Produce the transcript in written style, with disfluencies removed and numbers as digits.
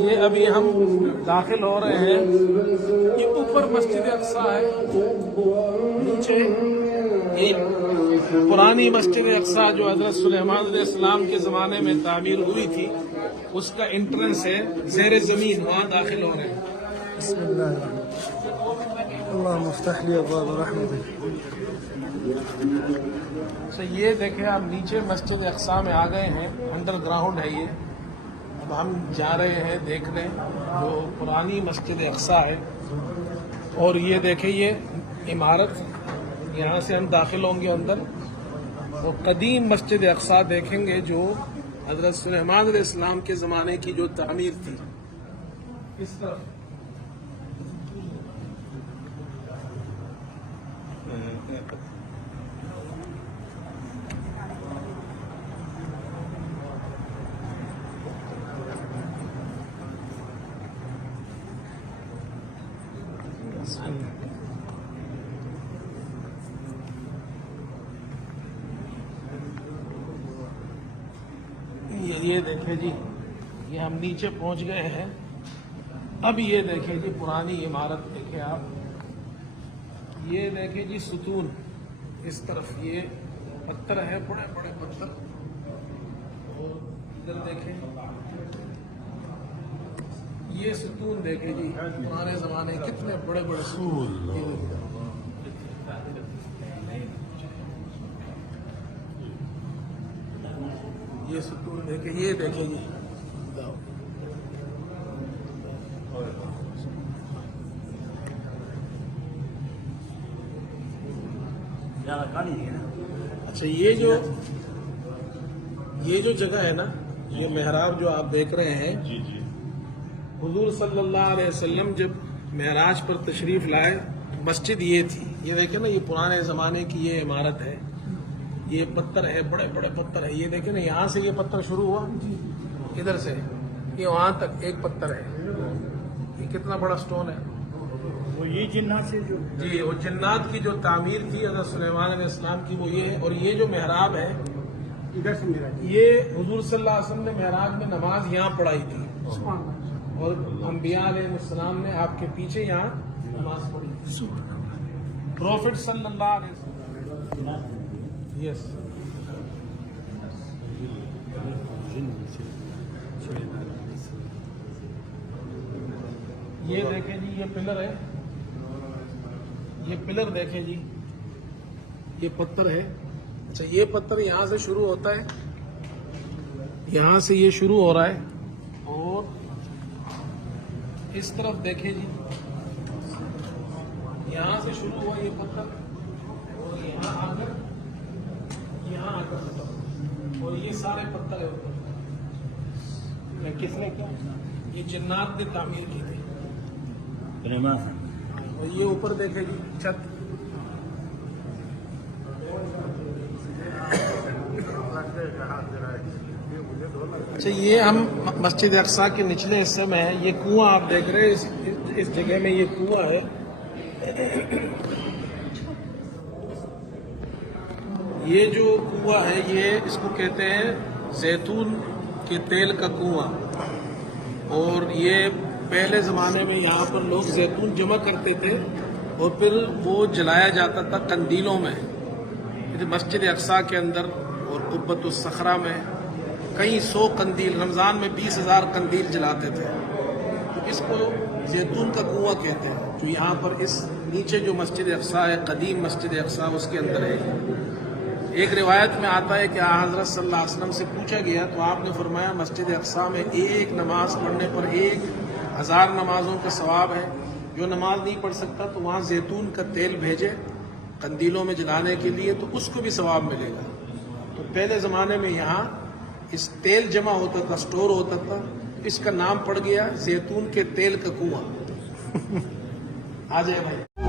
ये अभी हम दाखिल हो रहे हैं। ये ऊपर मस्जिद अक्सा है, नीचे ये पुरानी मस्जिद अक्सा जो हजरत सुलेमान अलैहिस्सलाम के ज़माने में तामीर हुई थी, उसका एंट्रेंस है ज़ेर ज़मीन, वहाँ दाखिल हो रहे हैं। तो ये देखें, आप नीचे मस्जिद अक्सा में आ गए हैं, अंडरग्राउंड है ये। अब हम जा रहे हैं देखने जो पुरानी मस्जिद अक्सा है। और ये देखें, ये इमारत, यहाँ से हम दाखिल होंगे अंदर और कदीम मस्जिद अक्सा देखेंगे जो हजरत सुलेमान अलैहिस्सलाम के ज़माने की जो तामीर थी। इस तरफ ये देखें जी, ये हम नीचे पहुंच गए हैं। अब ये देखें जी, पुरानी इमारत देखें आप, ये देखें जी सुतून, इस तरफ ये पत्थर है, बड़े बड़े पत्थर। और इधर देखें, ये सुतून देखें जी, पुराने जमाने कितने बड़े बड़े सुतून। ये सुतून देखें, ये देखें जी, अच्छा ये जो जगह है ना, ये मेहराब जो आप देख रहे हैं, जी जी, हुजूर सल्लल्लाहु अलैहि वसल्लम जब मेराज पर तशरीफ लाए, मस्जिद ये थी। ये देखें ना, ये पुराने जमाने की ये इमारत है, ये पत्थर है, बड़े बड़े पत्थर है। ये देखें ना, यहाँ से ये पत्थर शुरू हुआ, इधर से ये वहां तक एक पत्थर है। ये कितना बड़ा स्टोन है। वो ये जिन्नात से जो, जी, वो जिन्नात की जो तामीर थी हज़रत सुलेमान अलैहिस्सलाम की, वो ये है। और ये जो मेहराब है, इधर से मेरा ये हुजूर सल्लल्लाहु अलैहि वसल्लम ने मेहराज में नमाज यहाँ पढ़ाई थी और अंबिया अलैहिस्सलाम ने आपके पीछे यहाँ नमाज पढ़ी थी। प्रॉफिट सल्लल्लाहु अलैहि वसल्लम, यस। ये देखें जी, ये पिलर है, ये पिलर देखें जी, ये पत्थर है। अच्छा, ये पत्थर यहाँ से शुरू होता है, यहाँ से ये शुरू हो रहा है। और इस तरफ देखें जी, यहाँ से शुरू हुआ ये पत्थर और यहाँ आकर पत्थर, और ये सारे पत्थर है ऊपर। किसने क्या, ये जिन्नात ने तामीर की थी। और ये ऊपर देखें जी, छत। अच्छा, ये हम मस्जिद अक्सा के निचले हिस्से में है। ये कुआं आप देख रहे हैं, इस जगह में ये कुआं है। ये जो कुआं है, ये इसको कहते हैं जैतून के तेल का कुआं। और ये पहले ज़माने में यहाँ पर लोग जैतून जमा करते थे और फिर वो जलाया जाता था कंदीलों में। मस्जिद अक्सा के अंदर और कुब्बतुस सखरा में कई 100 कंदील, रमज़ान में 20,000 कंदील जलाते थे। तो इसको जैतून का कुआं कहते हैं, जो यहाँ पर इस नीचे जो मस्जिद अक्सा है, कदीम मस्जिद अक्सा, उसके अंदर है। एक रिवायत में आता है कि हज़रत सल्लल्लाहु अलैहि वसल्लम से पूछा गया तो आपने फरमाया, मस्जिद अक्सा में एक नमाज पढ़ने पर 1000 नमाजों का सवाब है। जो नमाज नहीं पढ़ सकता तो वहाँ जैतून का तेल भेजे कंदीलों में जलाने के लिए, तो उसको भी सवाब मिलेगा। तो पहले ज़माने में यहाँ इस तेल जमा होता था, स्टोर होता था, इसका नाम पड़ गया जैतून के तेल का कुआं। आ जाए भाई।